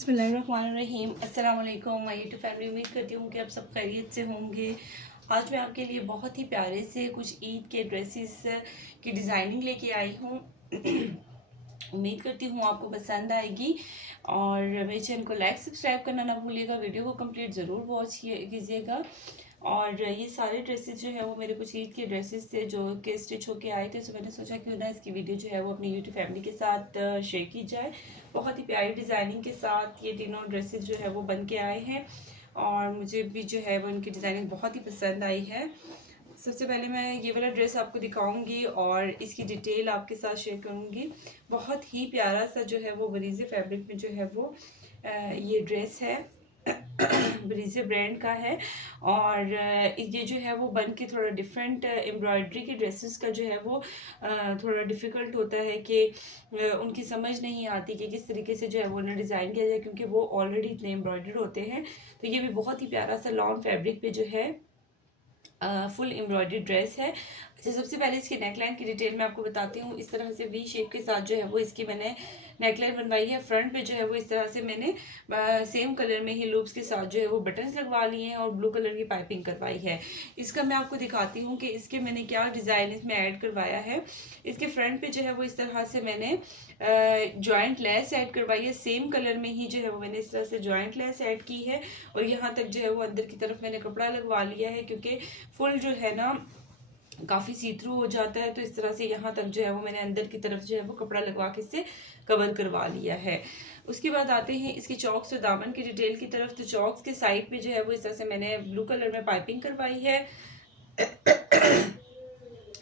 बिस्मिल्लाहिर्रहमानिर्रहीम। अस्सलाम वालेकुम माय यूट्यूब फैमिली। उम्मीद करती हूँ कि आप सब खैरियत से होंगे। आज मैं आपके लिए बहुत ही प्यारे से कुछ ईद के ड्रेसेस की डिज़ाइनिंग लेके आई हूँ। उम्मीद करती हूँ आपको पसंद आएगी और मेरे चैनल को लाइक सब्सक्राइब करना ना भूलिएगा। वीडियो को कंप्लीट ज़रूर वॉच कीजिएगा। और ये सारे ड्रेसेस जो है वो मेरे कुछ ईद के ड्रेसेस थे जो कि स्टिच होके आए थे, तो मैंने सोचा क्यों ना इसकी वीडियो जो है वो अपनी यूट्यूब फैमिली के साथ शेयर की जाए। बहुत ही प्यारी डिज़ाइनिंग के साथ ये तीनों ड्रेसेस जो है वो बन के आए हैं और मुझे भी जो है वो उनकी डिज़ाइनिंग बहुत ही पसंद आई है। सबसे पहले मैं ये वाला ड्रेस आपको दिखाऊंगी और इसकी डिटेल आपके साथ शेयर करूंगी। बहुत ही प्यारा सा जो है वो बरीज़े फैब्रिक में जो है वो ये ड्रेस है। ब्रीजे ब्रांड का है और ये जो है वो बन के थोड़ा डिफरेंट एम्ब्रॉयडरी के ड्रेसेस का जो है वो थोड़ा डिफ़िकल्ट होता है कि उनकी समझ नहीं आती कि किस तरीके से जो है वो उन्हें डिज़ाइन किया जाए, क्योंकि वो ऑलरेडी इतने एम्ब्रॉयडर्ड होते हैं। तो ये भी बहुत ही प्यारा सा लॉन फैब्रिक पे जो है फुल एम्ब्रॉयडरी ड्रेस है। अच्छा, सबसे पहले इसकी नेकलाइन की डिटेल मैं आपको बताती हूँ। इस तरह से वी शेप के साथ जो है वो इसकी मैंने नेकलाइन बनवाई है। फ्रंट पे जो है वो इस तरह से मैंने सेम कलर में ही लूप्स के साथ जो है वो बटन्स लगवा लिए हैं और ब्लू कलर की पाइपिंग करवाई है। इसका मैं आपको दिखाती हूँ कि इसके मैंने क्या डिज़ाइन इसमें ऐड करवाया है। इसके फ्रंट पे जो है वो इस तरह से मैंने जॉइंट लेस ऐड करवाई है। सेम कलर में ही जो है वो मैंने इस तरह से जॉइंट लेस ऐड की है और यहाँ तक जो है वो अंदर की तरफ मैंने कपड़ा लगवा लिया है, क्योंकि फुल जो है ना काफ़ी सी थ्रू हो जाता है। तो इस तरह से यहाँ तक जो है वो मैंने अंदर की तरफ जो है वो कपड़ा लगवा के इससे कवर करवा लिया है। उसके बाद आते हैं इसकी चॉक्स और दामन की डिटेल की तरफ। तो चॉक्स के साइड पे जो है वो इस तरह से मैंने ब्लू कलर में पाइपिंग करवाई है।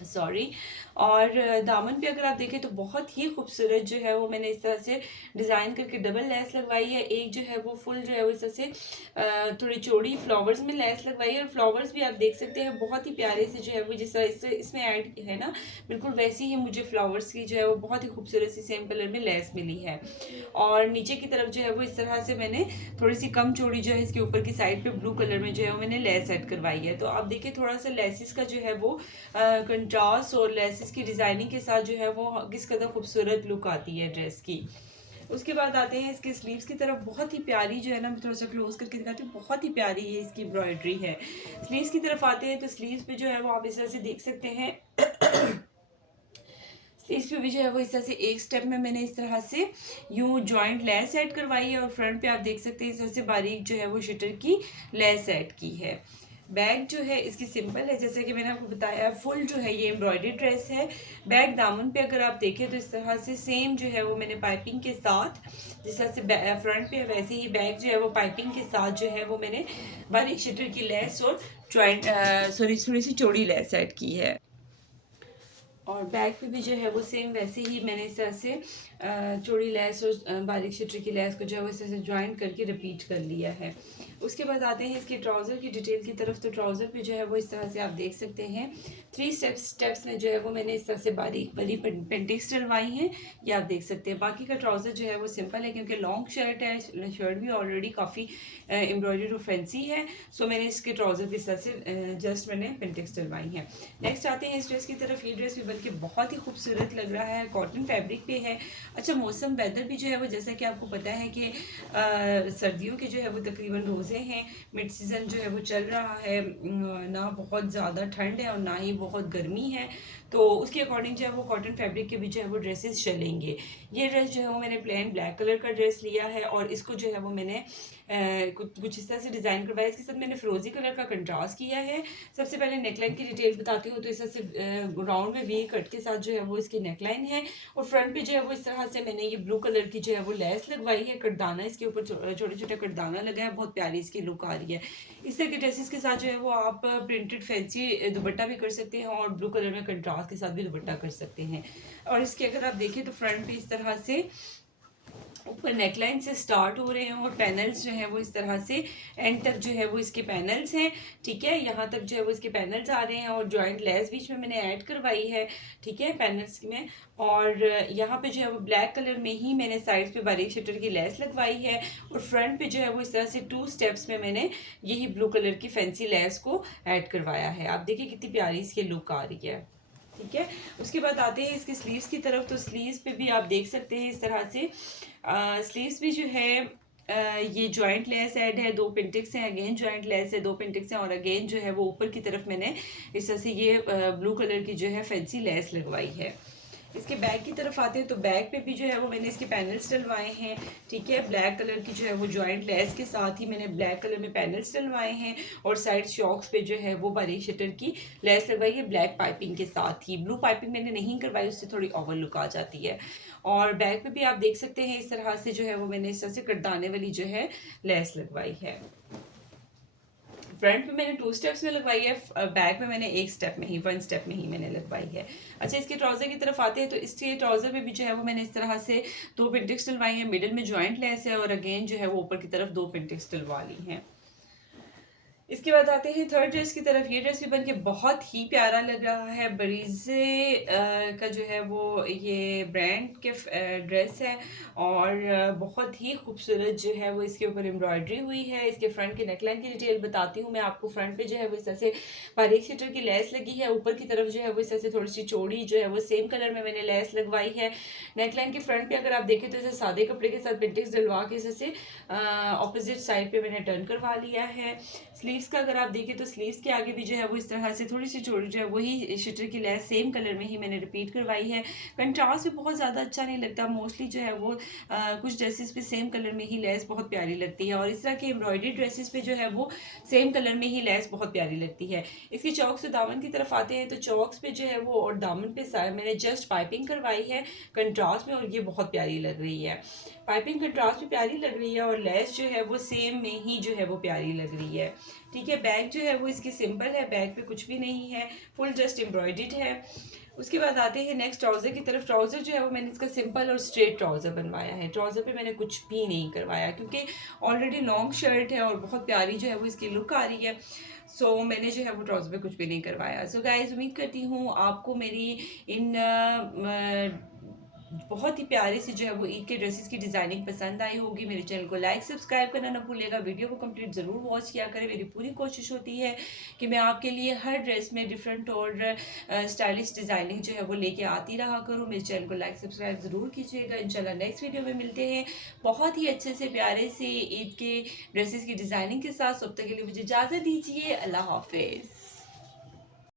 सॉरी। और दामन पे अगर आप देखें तो बहुत ही खूबसूरत जो है वो मैंने इस तरह से डिज़ाइन करके डबल लेस लगवाई है। एक जो है वो फुल जो है वो इस तरह से थोड़ी चौड़ी फ्लावर्स में लेस लगवाई है और फ्लावर्स भी आप देख सकते हैं बहुत ही प्यारे से जो है वो जिस तरह इसमें ऐड है ना, बिल्कुल वैसे ही मुझे फ्लावर्स की जो है वो बहुत ही खूबसूरत सी सेम कलर में लेस मिली है। और नीचे की तरफ जो है वो इस तरह से मैंने थोड़ी सी कम चौड़ी जो है इसके ऊपर की साइड पे ब्लू कलर में जो है वो मैंने लेस ऐड करवाई है। तो आप देखिए थोड़ा सा लेसिस का जो है वो कंट्रास्ट और लेसिस की डिज़ाइनिंग के साथ जो है वो किस कदर खूबसूरत लुक आती है ड्रेस की। उसके बाद आते हैं इसके स्लीव्स की तरफ। बहुत ही प्यारी जो है ना, मैं थोड़ा सा क्लोज करके दिखाती हूँ, बहुत ही प्यारी ये इसकी एम्ब्रॉयडरी है। स्लीव्स की तरफ आते हैं तो स्लीव्स पे जो है वो आप इस तरह से देख सकते हैं। स्लीव्स पे भी जो है वो इस तरह से एक स्टेप में मैंने इस तरह से यूं जॉइंट लेस ऐड करवाई है और फ्रंट पे आप देख सकते हैं इस तरह से बारीक जो है वो शटर की लेस ऐड की है। बैग जो है इसकी सिंपल है, जैसे कि मैंने आपको बताया फुल जो है ये एम्ब्रॉयडरी ड्रेस है। बैग दामन पे अगर आप देखें तो इस तरह से सेम जो है वो मैंने पाइपिंग के साथ जिस तरह से फ्रंट पे वैसे ही बैग जो है वो पाइपिंग के साथ जो है वो मैंने बारीक शटर की लेस और जॉइंट थोड़ी सी चौड़ी लेस ऐड की है। और बैक पे भी जो है वो सेम वैसे ही मैंने इस तरह से चौड़ी लेस और बारीक शटर की लेस को जो है वो इस तरह से ज्वाइंट करके रिपीट कर लिया है। उसके बाद आते हैं इसके ट्राउज़र की डिटेल की तरफ। तो ट्राउज़र पे जो है वो इस तरह से आप देख सकते हैं 3 स्टेप्स में जो है वो मैंने इस तरह से बारीक बड़ी पेंटिंग्स डलवाई हैं, ये आप देख सकते हैं। बाकी का ट्राउज़र जो है वो सिंपल है, क्योंकि लॉन्ग शर्ट है, शर्ट भी ऑलरेडी काफ़ी एम्ब्रॉयडरी और फैंसी है। सो मैंने इसके ट्राउज़र भी इस तरह से जस्ट मैंने पेंटिंग्स डलवाई हैं। नेक्स्ट आते हैं इस ड्रेस की तरफ। ये ड्रेस भी बल्कि बहुत ही खूबसूरत लग रहा है, कॉटन फैब्रिक पे है। अच्छा, मौसम वेदर भी जो है वो जैसा कि आपको पता है कि सर्दियों के जो है वो तकरीबन रोज़े हैं, मिड सीज़न जो है वो चल रहा है, ना बहुत ज़्यादा ठंड है और ना ही बहुत गर्मी है। तो उसके अकॉर्डिंग जो है वो कॉटन फैब्रिक के भी जो है वो ड्रेसेस चलेंगे। ये ड्रेस जो है वो मैंने प्लेन ब्लैक कलर का ड्रेस लिया है और इसको जो है वो मैंने कुछ इस तरह से डिज़ाइन करवाया। इसके साथ मैंने फिरोजी कलर का कंट्रास्ट किया है। सबसे पहले नेकलाइन की डिटेल बताती हूँ। तो इस तरह से राउंड में वी कट के साथ जो है वो इसकी नेकलाइन है और फ्रंट पे जो है वो इस तरह से मैंने ये ब्लू कलर की जो है वो लेस लगवाई है। कटदाना इसके ऊपर छोटे छोटे कटदाना लगा है, बहुत प्यारी इसकी लुक आ रही है। इस तरह के ड्रेसेस के साथ जो है वो आप प्रिंटेड फैंसी दुपट्टा भी कर सकते हैं और ब्लू कलर में कंट्रास्ट के साथ भी दुपट्टा कर सकते हैं। और इसके अगर आप देखें तो फ्रंट पे इस तरह से ऊपर नेकलाइन से स्टार्ट हो रहे हैं और पैनल्स जो है वो इस तरह से एंड तक जो है वो इसके पैनल्स हैं। ठीक है, यहाँ तक जो है वो इसके पैनल्स आ रहे हैं और जॉइंट लेस बीच में मैंने ऐड करवाई है। ठीक है, पैनल्स में। और यहाँ पे जो है वो ब्लैक कलर में ही मैंने साइड्स पे बारीक शटर की लेस लगवाई है और फ्रंट पे जो है वो इस तरह से 2 स्टेप्स में मैंने यही ब्लू कलर की फैंसी लेस को ऐड करवाया है। आप देखिए कितनी प्यारी इसकी लुक आ रही है। ठीक है, उसके बाद आते हैं इसके स्लीव्स की तरफ। तो स्लीव्स पे भी आप देख सकते हैं इस तरह से स्लीव्स भी जो है ये जॉइंट लेस ऐड है, 2 पिंटिक्स हैं, अगेन जॉइंट लेस है, 2 पिंटिक्स हैं और अगेन जो है वो ऊपर की तरफ मैंने इस तरह से ये ब्लू कलर की जो है फैंसी लेस लगवाई है। इसके बैक की तरफ आते हैं तो बैक पे भी जो है वो मैंने इसके पैनल्स डलवाए हैं, ठीक है। ब्लैक कलर की जो है वो जॉइंट लेस के साथ ही मैंने ब्लैक कलर में पैनल्स डलवाए हैं और साइड शॉक्स पे जो है वो बारीक शटर की लेस लगवाई है ब्लैक पाइपिंग के साथ ही। ब्लू पाइपिंग मैंने नहीं करवाई, उससे थोड़ी ओवर लुक आ जाती है। और बैक पे भी आप देख सकते हैं इस तरह से जो है वो मैंने इस तरह से कटदाने वाली जो है लेस लगवाई है। फ्रंट में मैंने 2 स्टेप्स में लगवाई है, बैक में मैंने 1 स्टेप में ही 1 स्टेप में ही मैंने लगवाई है। अच्छा, इसके ट्राउज़र की तरफ आते हैं तो इसके ट्राउज़र में भी जो है वो मैंने इस तरह से 2 पिंटिक्स डलवाई हैं, मिडिल में जॉइंट लेस है और अगेन जो है वो ऊपर की तरफ 2 पिंटिक्स डलवा ली हैं। इसके बाद आते हैं थर्ड ड्रेस की तरफ। ये ड्रेस भी बन के बहुत ही प्यारा लग रहा है। बरीज़े का जो है वो ये ब्रांड के ड्रेस है और बहुत ही खूबसूरत जो है वो इसके ऊपर एम्ब्रॉयडरी हुई है। इसके फ्रंट के नेकलाइन की डिटेल बताती हूँ मैं आपको। फ्रंट पे जो है वो इस तरह से बारीक शीटर की लेस लगी है, ऊपर की तरफ जो है वो इस तरह से थोड़ी सी चौड़ी जो है वो सेम कलर में मैंने लेस लगवाई है। नेकलाइन के फ्रंट पे अगर आप देखें तो इसे सादे कपड़े के साथ पिंटिक्स डलवा के इस से ऑपोजिट साइड पे मैंने टर्न करवा लिया है। स्लीव्स का अगर आप देखें तो स्लीव्स के आगे भी जो है वो इस तरह से थोड़ी सी चौड़ी जो है वही शटर की लेस सेम कलर में ही मैंने रिपीट करवाई है। कंट्रास्ट भी बहुत ज़्यादा अच्छा नहीं लगता, मोस्टली जो है वो कुछ ड्रेसेस पे सेम कलर में ही लेस बहुत प्यारी लगती है और इस तरह के एम्ब्रॉयडरी ड्रेसेस पे जो है वो सेम कलर में ही लेस बहुत प्यारी लगती है। इसकी चौक से दामन की तरफ आते हैं तो चौक्स पे जो है वो और दामन पे मैंने जस्ट पाइपिंग करवाई है कंट्रास्ट में और ये बहुत प्यारी लग रही है। पाइपिंग कंट्रास्ट भी प्यारी लग रही है और लेस जो है वो सेम में ही जो है वो प्यारी लग रही है, ठीक है। बैक जो है वो इसकी सिंपल है, बैक पे कुछ भी नहीं है, फुल जस्ट एम्ब्रॉयडर्ड है। उसके बाद आते हैं नेक्स्ट ट्राउज़र की तरफ। ट्राउज़र जो है वो मैंने इसका सिंपल और स्ट्रेट ट्राउज़र बनवाया है। ट्राउज़र पे मैंने कुछ भी नहीं करवाया क्योंकि ऑलरेडी लॉन्ग शर्ट है और बहुत प्यारी जो है वो इसकी लुक आ रही है। सो मैंने जो है वो ट्राउज़र पे कुछ भी नहीं करवाया। सो गाइस, उम्मीद करती हूँ आपको मेरी इन बहुत ही प्यारे से जो है वो ईद के ड्रेसेस की डिज़ाइनिंग पसंद आई होगी। मेरे चैनल को लाइक सब्सक्राइब करना ना भूलिएगा, वीडियो को कंप्लीट ज़रूर वॉच किया करें। मेरी पूरी कोशिश होती है कि मैं आपके लिए हर ड्रेस में डिफरेंट और स्टाइलिश डिज़ाइनिंग जो है वो लेके आती रहा करूँ। मेरे चैनल को लाइक सब्सक्राइब ज़रूर कीजिएगा। इंशाल्लाह नेक्स्ट वीडियो में मिलते हैं बहुत ही अच्छे से प्यारे से ईद के ड्रेसेस की डिज़ाइनिंग के साथ। सब तक के लिए मुझे इजाज़त दीजिए। अल्लाह हाफिज़।